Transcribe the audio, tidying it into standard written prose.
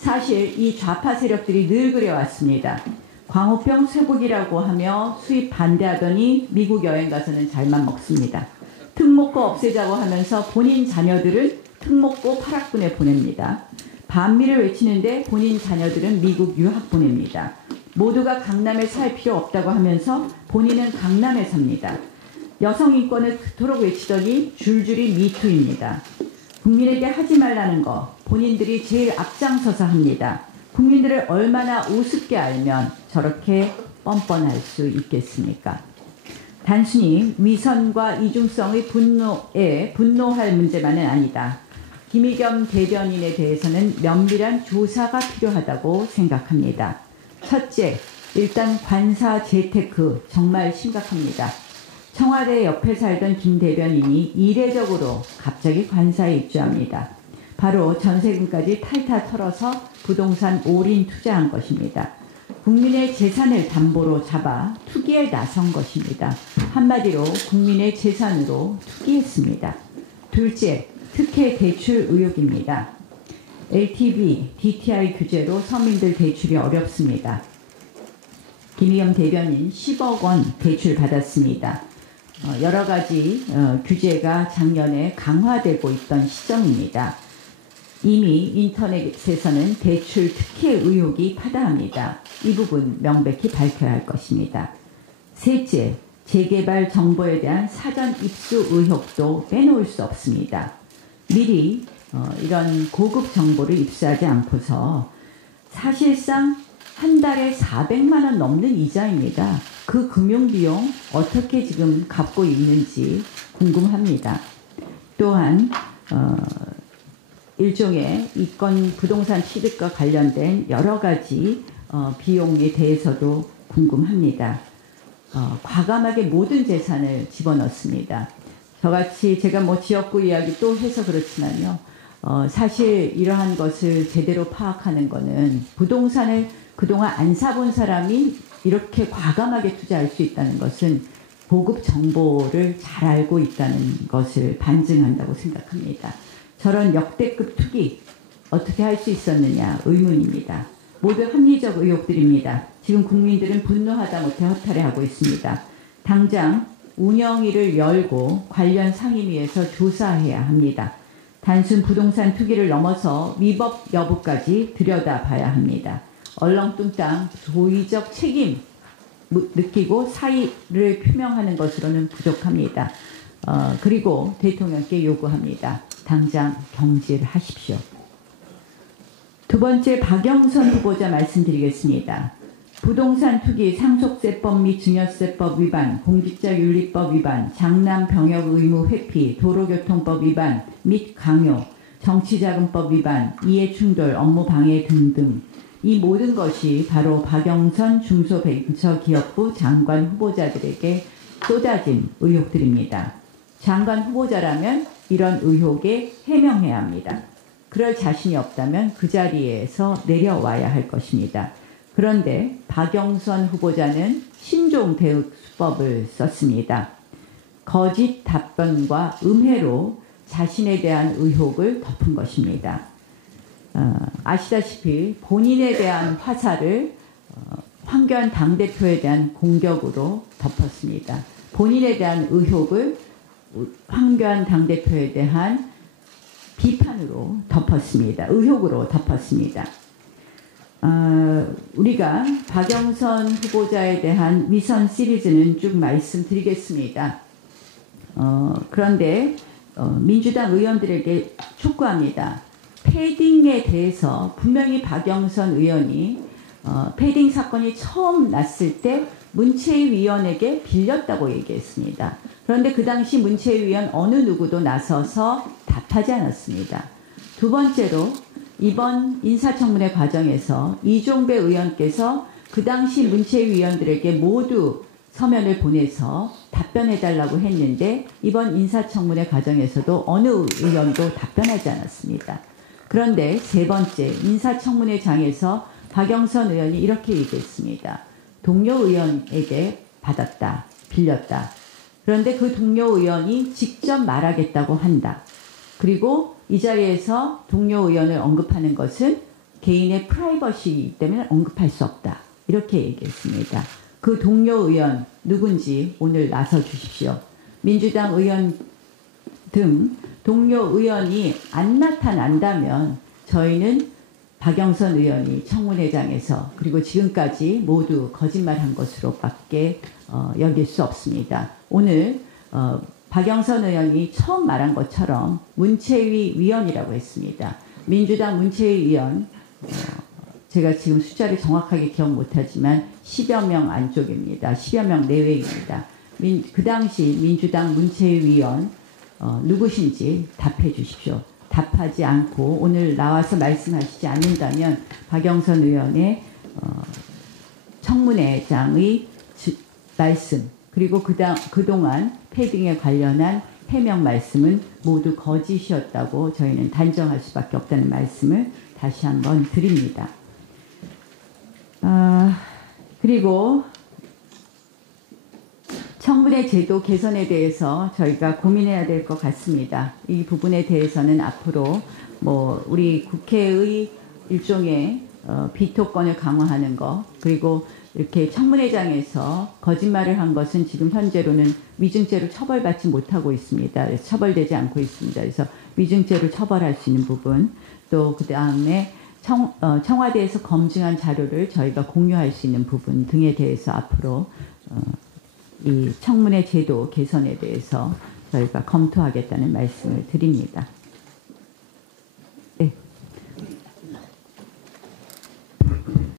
사실 이 좌파 세력들이 늘 그래왔습니다. 광우병 쇠고기라고 하며 수입 반대하더니 미국 여행 가서는 잘만 먹습니다. 특목고 없애자고 하면서 본인 자녀들을 특목고 파락군에 보냅니다. 반미를 외치는데 본인 자녀들은 미국 유학 보냅니다. 모두가 강남에 살 필요 없다고 하면서 본인은 강남에 삽니다. 여성 인권을 그토록 외치더니 줄줄이 미투입니다. 국민에게 하지 말라는 거 본인들이 제일 앞장서서 합니다. 국민들을 얼마나 우습게 알면 저렇게 뻔뻔할 수 있겠습니까? 단순히 위선과 이중성의 분노에 분노할 문제만은 아니다. 김의겸 대변인에 대해서는 면밀한 조사가 필요하다고 생각합니다. 첫째, 일단 관사 재테크 정말 심각합니다. 청와대 옆에 살던 김 대변인이 이례적으로 갑자기 관사에 입주합니다. 바로 전세금까지 탈탈 털어서 부동산 올인 투자한 것입니다. 국민의 재산을 담보로 잡아 투기에 나선 것입니다. 한마디로 국민의 재산으로 투기했습니다. 둘째, 특혜 대출 의혹입니다. LTV, DTI 규제로 서민들 대출이 어렵습니다. 김의겸 대변인 10억 원 대출 받았습니다. 여러 가지 규제가 작년에 강화되고 있던 시점입니다. 이미 인터넷에서는 대출 특혜 의혹이 파다합니다. 이 부분 명백히 밝혀야 할 것입니다. 셋째, 재개발 정보에 대한 사전 입수 의혹도 빼놓을 수 없습니다. 미리 이런 고급 정보를 입수하지 않고서 사실상 한 달에 400만 원 넘는 이자입니다. 그 금융비용 어떻게 지금 갚고 있는지 궁금합니다. 또한 일종의 이건 부동산 취득과 관련된 여러 가지 비용에 대해서도 궁금합니다. 과감하게 모든 재산을 집어넣습니다. 저같이 제가 뭐 지역구 이야기 또 해서 그렇지만요. 사실 이러한 것을 제대로 파악하는 것은 부동산을 그동안 안 사본 사람이 이렇게 과감하게 투자할 수 있다는 것은 고급 정보를 잘 알고 있다는 것을 반증한다고 생각합니다. 저런 역대급 투기 어떻게 할 수 있었느냐 의문입니다. 모두 합리적 의혹들입니다. 지금 국민들은 분노하다 못해 허탈해 하고 있습니다. 당장 운영위를 열고 관련 상임위에서 조사해야 합니다. 단순 부동산 투기를 넘어서 위법 여부까지 들여다봐야 합니다. 얼렁뚱땅 도의적 책임 느끼고 사의를 표명하는 것으로는 부족합니다. 그리고 대통령께 요구합니다. 당장 경질하십시오. 두 번째 박영선 후보자 말씀드리겠습니다. 부동산 투기 상속세법 및 증여세법 위반, 공직자윤리법 위반, 장남 병역 의무 회피, 도로교통법 위반 및 강요, 정치자금법 위반, 이해충돌, 업무방해 등등 이 모든 것이 바로 박영선 중소벤처기업부 장관 후보자들에게 쏟아진 의혹들입니다. 장관 후보자라면 이런 의혹에 해명해야 합니다. 그럴 자신이 없다면 그 자리에서 내려와야 할 것입니다. 그런데 박영선 후보자는 신종 대응수법을 썼습니다. 거짓 답변과 음해로 자신에 대한 의혹을 덮은 것입니다. 아시다시피 본인에 대한 화살을 황교안 당대표에 대한 공격으로 덮었습니다. 본인에 대한 의혹을 황교안 당대표에 대한 비판으로 덮었습니다. 의혹으로 덮었습니다. 우리가 박영선 후보자에 대한 위선 시리즈는 쭉 말씀드리겠습니다. 그런데 민주당 의원들에게 촉구합니다. 패딩에 대해서 분명히 박영선 의원이 패딩 사건이 처음 났을 때 문체위원에게 빌렸다고 얘기했습니다. 그런데 그 당시 문체위원 어느 누구도 나서서 답하지 않았습니다. 두 번째로 이번 인사청문회 과정에서 이종배 의원께서 그 당시 문체위원들에게 모두 서면을 보내서 답변해달라고 했는데 이번 인사청문회 과정에서도 어느 의원도 답변하지 않았습니다. 그런데 세 번째 인사청문회장에서 박영선 의원이 이렇게 얘기했습니다. 동료 의원에게 받았다, 빌렸다. 그런데 그 동료 의원이 직접 말하겠다고 한다. 그리고 이 자리에서 동료 의원을 언급하는 것은 개인의 프라이버시이기 때문에 언급할 수 없다. 이렇게 얘기했습니다. 그 동료 의원 누군지 오늘 나서 주십시오. 민주당 의원 등 동료 의원이 안 나타난다면 저희는 박영선 의원이 청문회장에서 그리고 지금까지 모두 거짓말한 것으로밖에 여길 수 없습니다. 오늘 박영선 의원이 처음 말한 것처럼 문체위 위원이라고 했습니다. 민주당 문체위 위원 제가 지금 숫자를 정확하게 기억 못하지만 10여 명 안쪽입니다. 10여 명 내외입니다. 그 당시 민주당 문체위 위원 누구신지 답해 주십시오. 답하지 않고 오늘 나와서 말씀하시지 않는다면 박영선 의원의 청문회장의 말씀 그리고 그동안 패딩에 관련한 해명 말씀은 모두 거짓이었다고 저희는 단정할 수밖에 없다는 말씀을 다시 한번 드립니다. 그리고 청문회 제도 개선에 대해서 저희가 고민해야 될 것 같습니다. 이 부분에 대해서는 앞으로 우리 국회의 일종의 비토권을 강화하는 것 그리고 이렇게 청문회장에서 거짓말을 한 것은 지금 현재로는 위증죄로 처벌받지 못하고 있습니다. 그래서 처벌되지 않고 있습니다. 그래서 위증죄로 처벌할 수 있는 부분 또 그 다음에 청와대에서 검증한 자료를 저희가 공유할 수 있는 부분 등에 대해서 앞으로 이 청문회 제도 개선에 대해서 저희가 검토하겠다는 말씀을 드립니다.